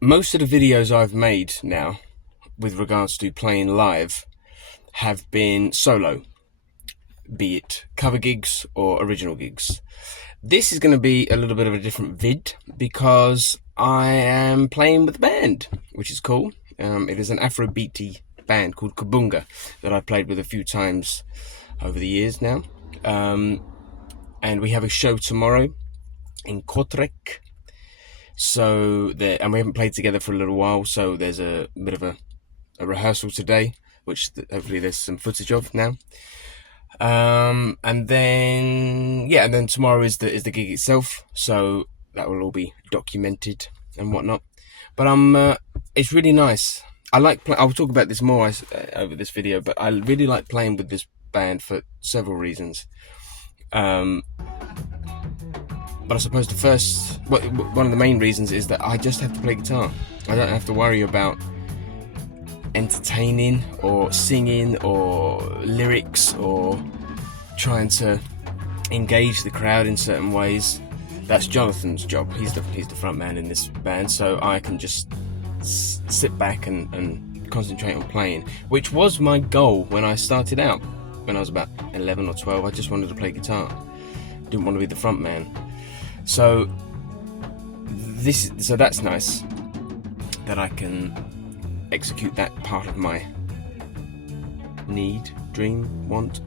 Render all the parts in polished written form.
Most of the videos I've made now with regards to playing live have been solo, be it cover gigs or original gigs. This is going to be a little bit of a different vid because I am playing with a band, which is cool. It is an Afrobeaty band called Kabunga that I've played with a few times over the years now. And we have a show tomorrow in Kortrijk. And we haven't played together for a little while, so there's a bit of a rehearsal today, which hopefully there's some footage of now. And then tomorrow is the gig itself, so that will all be documented and whatnot. But it's really nice. I'll talk about this more over this video, but I really like playing with this band for several reasons. But I suppose one of the main reasons is that I just have to play guitar. I don't have to worry about entertaining or singing or lyrics or trying to engage the crowd in certain ways. That's Jonathan's job. He's the front man in this band, so I can just sit back and concentrate on playing, which was my goal when I started out. When I was about 11 or 12, I just wanted to play guitar. Didn't want to be the front man. So that's nice that I can execute that part of my need, dream, want.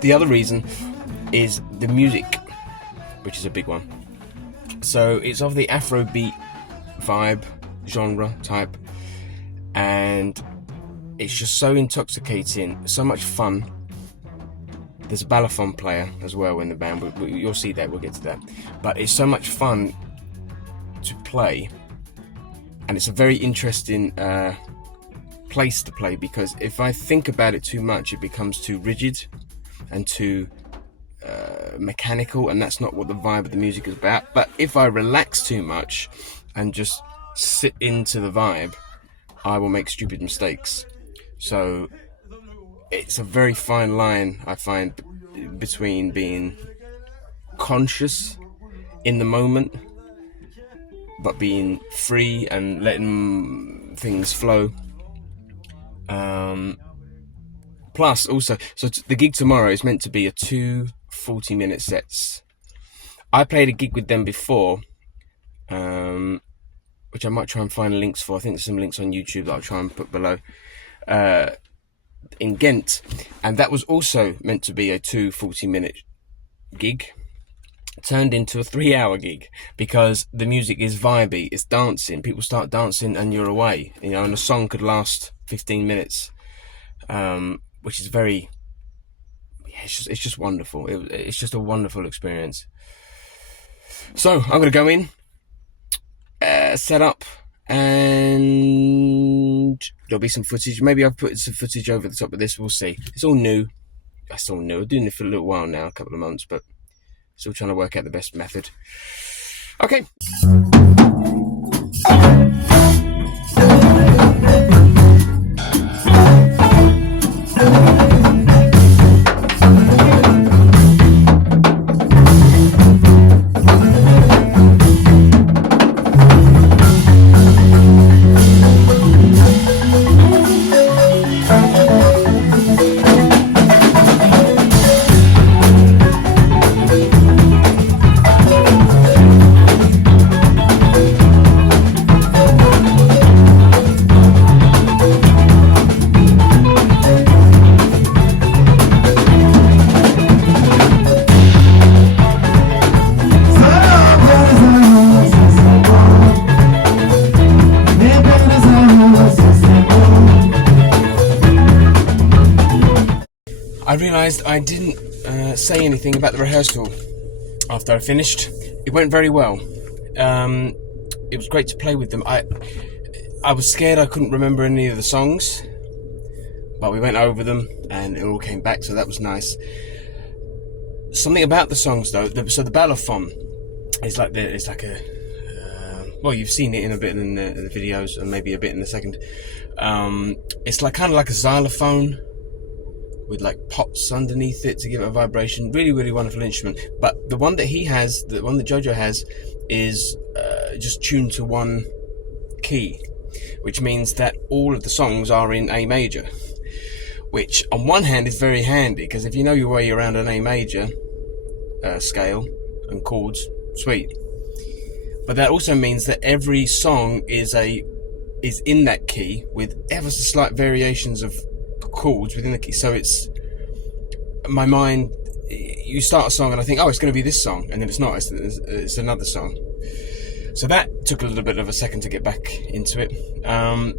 The other reason is the music, which is a big one. So it's of the Afrobeat vibe, genre type, and it's just so intoxicating, so much fun. There's a balafon player as well in the band. You'll see that, we'll get to that. But it's so much fun to play, and it's a very interesting place to play, because if I think about it too much, it becomes too rigid and too mechanical, and that's not what the vibe of the music is about. But if I relax too much and just sit into the vibe, I will make stupid mistakes. So it's a very fine line, I find, between being conscious in the moment but being free and letting things flow. Plus also, so the gig tomorrow is meant to be a 2 40-minute sets. I played a gig with them before, which I might try and find links for. I think there's some links on YouTube that I'll try and put below, in Ghent, and that was also meant to be a 2 40-minute gig. Turned into a 3-hour gig because the music is vibey, it's dancing, people start dancing and you're away, and the song could last 15 minutes, which is very, it's just wonderful. It's just a wonderful experience. So I'm gonna go in, set up, and there'll be some footage. Maybe I've put some footage over the top of this, we'll see. It's all new. That's all new. I'm doing it for a little while now, a couple of months, but still trying to work out the best method. Okay. I realised I didn't say anything about the rehearsal after I finished. It went very well. It was great to play with them. I was scared I couldn't remember any of the songs, but we went over them and it all came back, so that was nice. Something about the songs though, so the balafon is like well, you've seen it in a bit in the videos and maybe a bit in the second. It's like kind of like a xylophone, with like pots underneath it to give it a vibration. Really, really wonderful instrument. But the one that he has, the one that Jojo has, is just tuned to one key, which means that all of the songs are in A major, which on one hand is very handy, because if you know your way around an A major scale and chords, sweet. But that also means that every song is in that key with ever so slight variations of chords within the key. So it's, my mind, you start a song and I think, oh, it's going to be this song, and then it's not, it's another song. So that took a little bit of a second to get back into it. And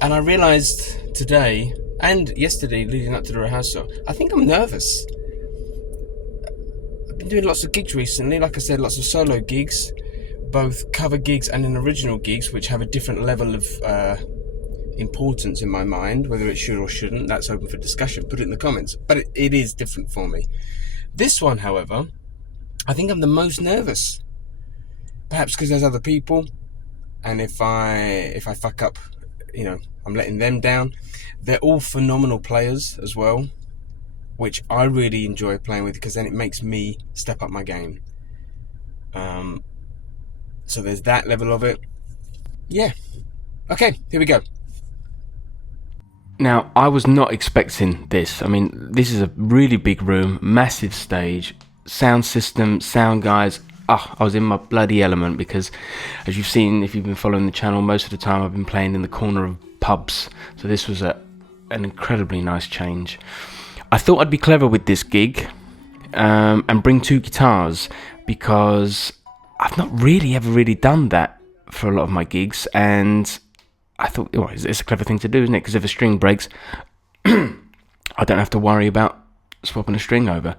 I realised today and yesterday, leading up to the rehearsal, I think I'm nervous. I've been doing lots of gigs recently, like I said, lots of solo gigs, both cover gigs and then original gigs, which have a different level of importance in my mind. Whether it should or shouldn't, that's open for discussion. Put it in the comments. But it is different for me. This one, however, I think I'm the most nervous. Perhaps because there's other people, and if I fuck up, you know, I'm letting them down. They're all phenomenal players as well, which I really enjoy playing with, because then it makes me step up my game. So there's that level of it. Yeah. Okay, here we go. Now, I was not expecting this. I mean, this is a really big room, massive stage, sound system, sound guys. I was in my bloody element, because as you've seen, if you've been following the channel, most of the time I've been playing in the corner of pubs. So this was an incredibly nice change. I thought I'd be clever with this gig and bring 2 guitars, because I've not really ever done that for a lot of my gigs, and I thought, well, it's a clever thing to do, isn't it? Because if a string breaks, I don't have to worry about swapping a string over.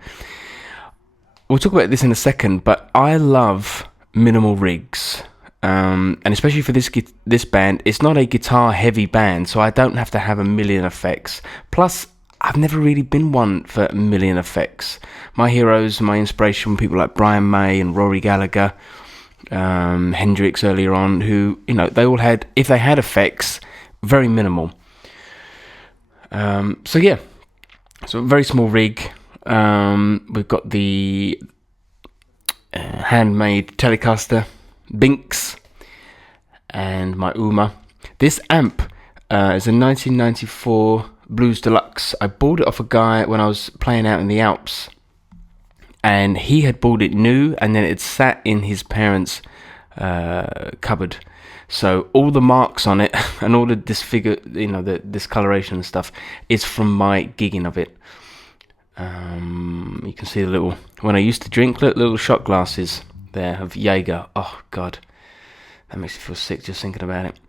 We'll talk about this in a second, but I love minimal rigs, and especially for this band, it's not a guitar-heavy band, so I don't have to have a million effects. Plus, I've never really been one for a million effects. My heroes, my inspiration, people like Brian May and Rory Gallagher, Hendrix earlier on, who, you know, they all had, if they had effects, very minimal. So yeah, so a very small rig. We've got the handmade Telecaster Binks and my Uma. This amp is a 1994 Blues Deluxe. I bought it off a guy when I was playing out in the Alps, and he had bought it new, and then it sat in his parents' cupboard. So all the marks on it and all the disfigure, you know, the discoloration and stuff is from my gigging of it. You can see the little, when I used to drink, little shot glasses there of Jaeger. Oh God, that makes me feel sick just thinking about it.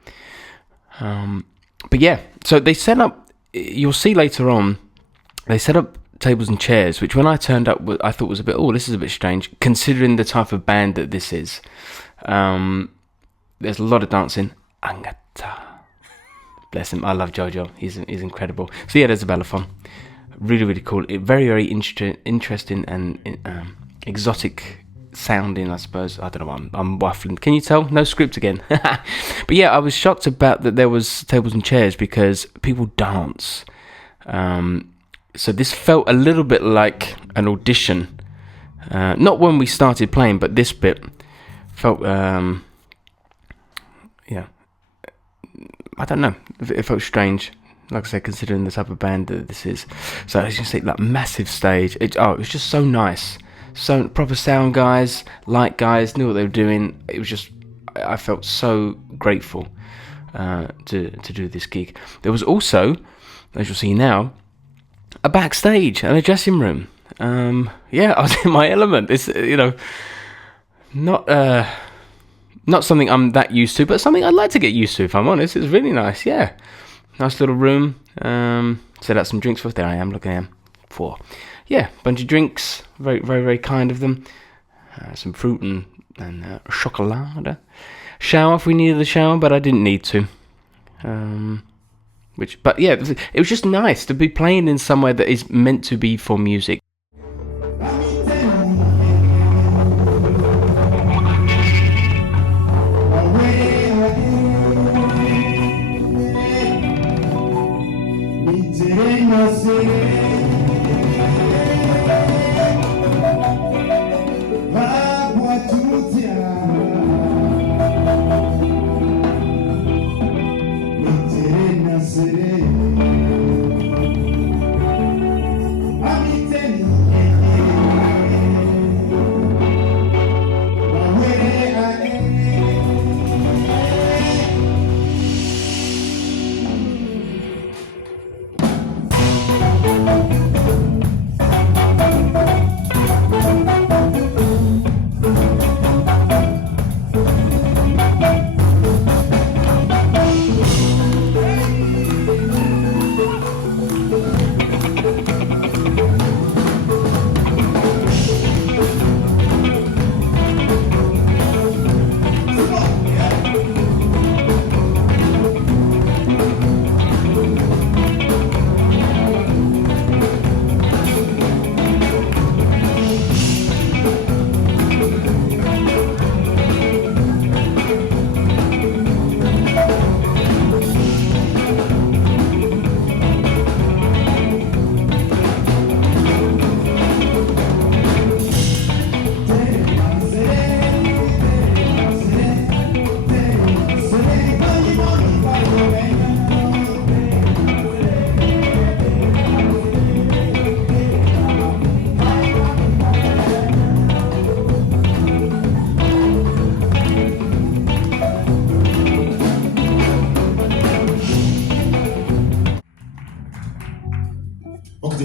But yeah, so they set up, you'll see later on, they set up tables and chairs, which when I turned up, I thought was a bit, this is a bit strange, considering the type of band that this is. There's a lot of dancing. Angata. Bless him. I love Jojo. He's incredible. So yeah, there's a balafon. Really, really cool. Very, very interesting and exotic sounding, I suppose. I don't know, I'm waffling. Can you tell? No script again. But yeah, I was shocked about that there was tables and chairs, because people dance. So this felt a little bit like an audition. Not when we started playing, but this bit felt, yeah, I don't know. It felt strange. Like I said, considering the type of band that this is. So as you can see, like massive stage. It was just so nice. So proper sound guys, light guys, knew what they were doing. It was just, I felt so grateful to do this gig. There was also, as you'll see now, a backstage and a dressing room. Yeah, I was in my element. It's, you know, not something I'm that used to, but something I'd like to get used to, if I'm honest. It's really nice, yeah. Nice little room. Set out some drinks for us. There I am, look, I am. 4. Yeah, bunch of drinks. Very, very, very kind of them. Some fruit and chocolate. Shower if we needed a shower, but I didn't need to. But yeah, it was just nice to be playing in somewhere that is meant to be for music. Sing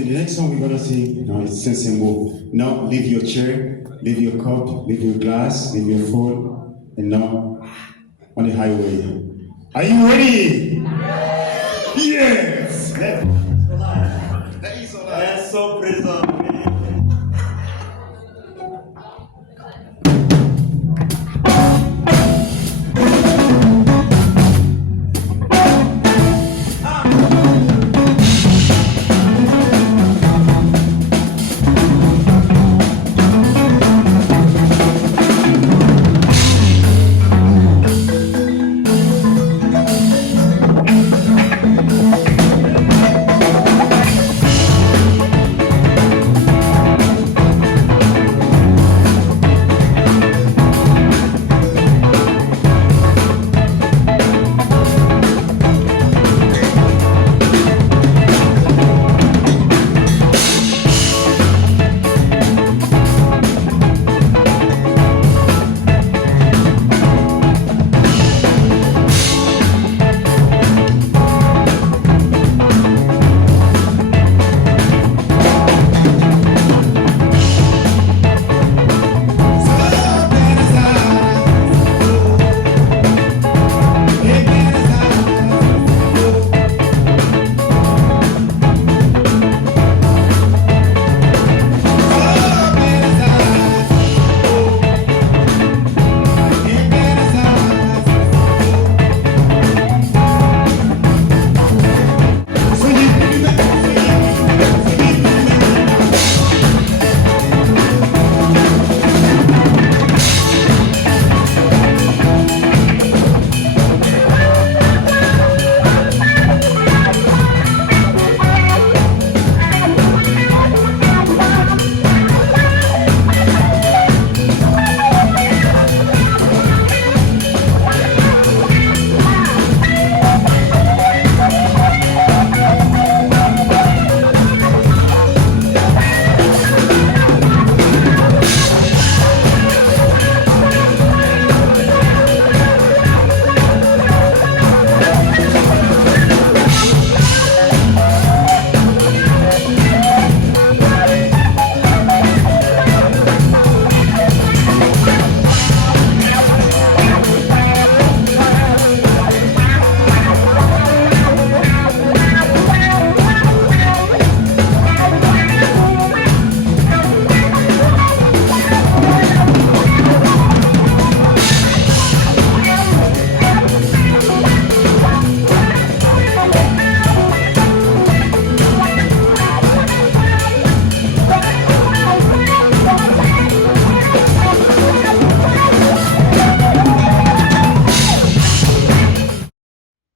the next song we're gonna sing, no, it's sensible. Now leave your chair, leave your cup, leave your glass, leave your phone, and now on the highway. Are you ready? Yes! That's so présent.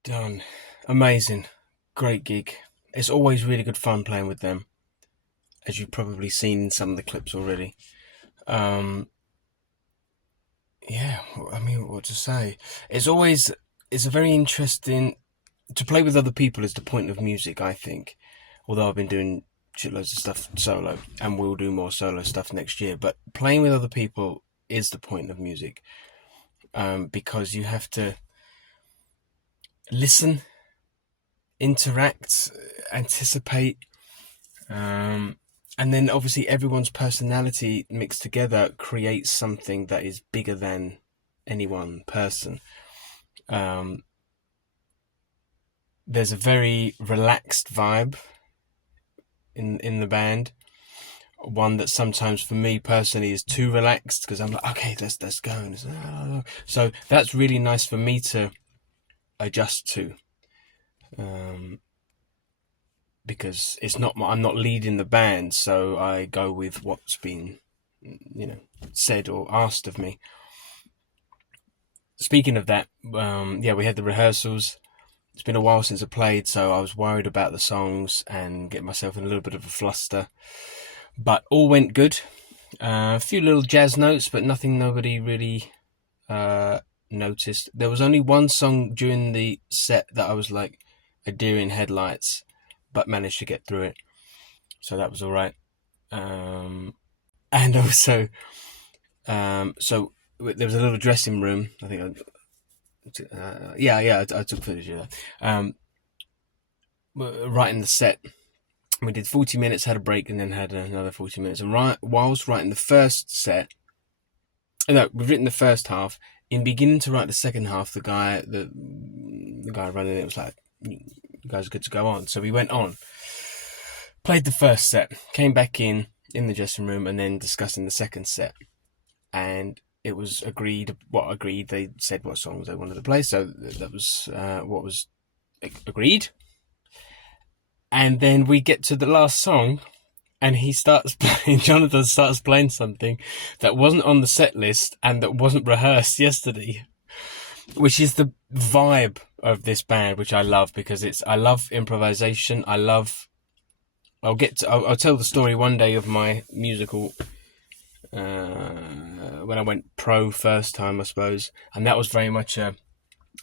Done. Amazing. Great gig. It's always really good fun playing with them, as you've probably seen in some of the clips already. Yeah, I mean, what to say? It's a very interesting to play with other people is the point of music, I think. Although I've been doing shitloads of stuff solo and will do more solo stuff next year, but playing with other people is the point of music, because you have to listen, interact, anticipate, and then obviously everyone's personality mixed together creates something that is bigger than any one person. There's a very relaxed vibe in the band. One that sometimes for me personally is too relaxed because I'm like, okay, let's go. So that's really nice for me to adjust to, because it's not I'm not leading the band, so I go with what's been said or asked of me. Speaking of that, we had the rehearsals. It's been a while since I played, so I was worried about the songs and get myself in a little bit of a fluster. But all went good. A few little jazz notes, but nothing nobody really noticed. There was only one song during the set that I was like a deer in headlights, but managed to get through it. So that was all right. And also, so there was a little dressing room. I think I took footage of that. Right in the set, We did 40 minutes, had a break, and then had another 40 minutes. And whilst writing the first set, no, we've written the first half. In beginning to write the second half, the guy running it was like, "You guys are good to go on." So we went on, played the first set, came back in the dressing room, and then discussing the second set. And it was agreed. They said what songs they wanted to play, so that was what was agreed. And then we get to the last song, and Jonathan starts playing something that wasn't on the set list and that wasn't rehearsed yesterday, which is the vibe of this band, which I love, because I love improvisation. I'll tell the story one day of my musical, when I went pro first time, I suppose, and that was very much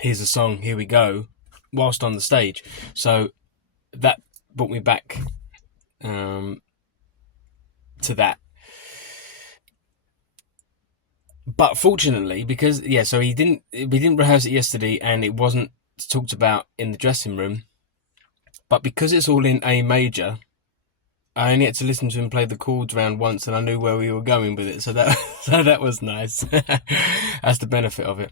here's a song, here we go, whilst on the stage. So that brought me back to that. But fortunately, because so we didn't rehearse it yesterday, and it wasn't talked about in the dressing room. But because it's all in A major, I only had to listen to him play the chords round once, and I knew where we were going with it. So that was nice. That's the benefit of it.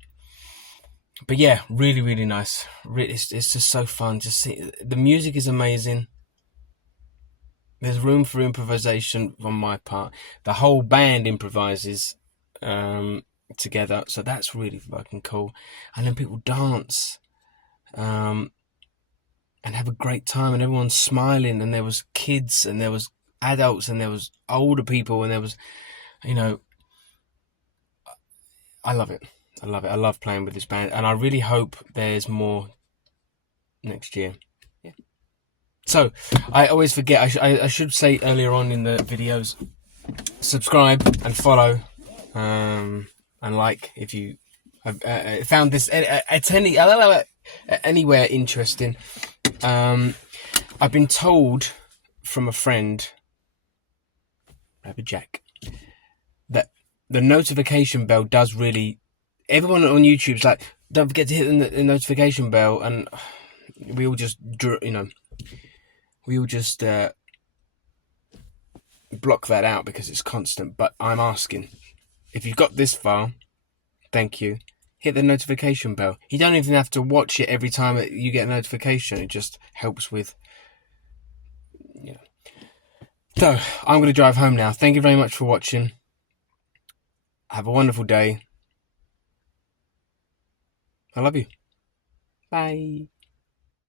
But yeah, really, really nice. It's just so fun. Just see, the music is amazing. There's room for improvisation on my part. The whole band improvises together, so that's really fucking cool. And then people dance and have a great time, and everyone's smiling, and there was kids, and there was adults, and there was older people, and there was, I love it. I love playing with this band, and I really hope there's more next year. Yeah. So, I always forget, I should say earlier on in the videos, subscribe and follow, and like if you have found this anywhere interesting. I've been told from a friend, Rabbi Jack, that the notification bell does really... Everyone on YouTube's like, don't forget to hit the notification bell, and we all just block that out because it's constant. But I'm asking, if you've got this far, thank you. Hit the notification bell. You don't even have to watch it every time you get a notification. It just helps with... So, I'm going to drive home now. Thank you very much for watching. Have a wonderful day. I love you. Bye.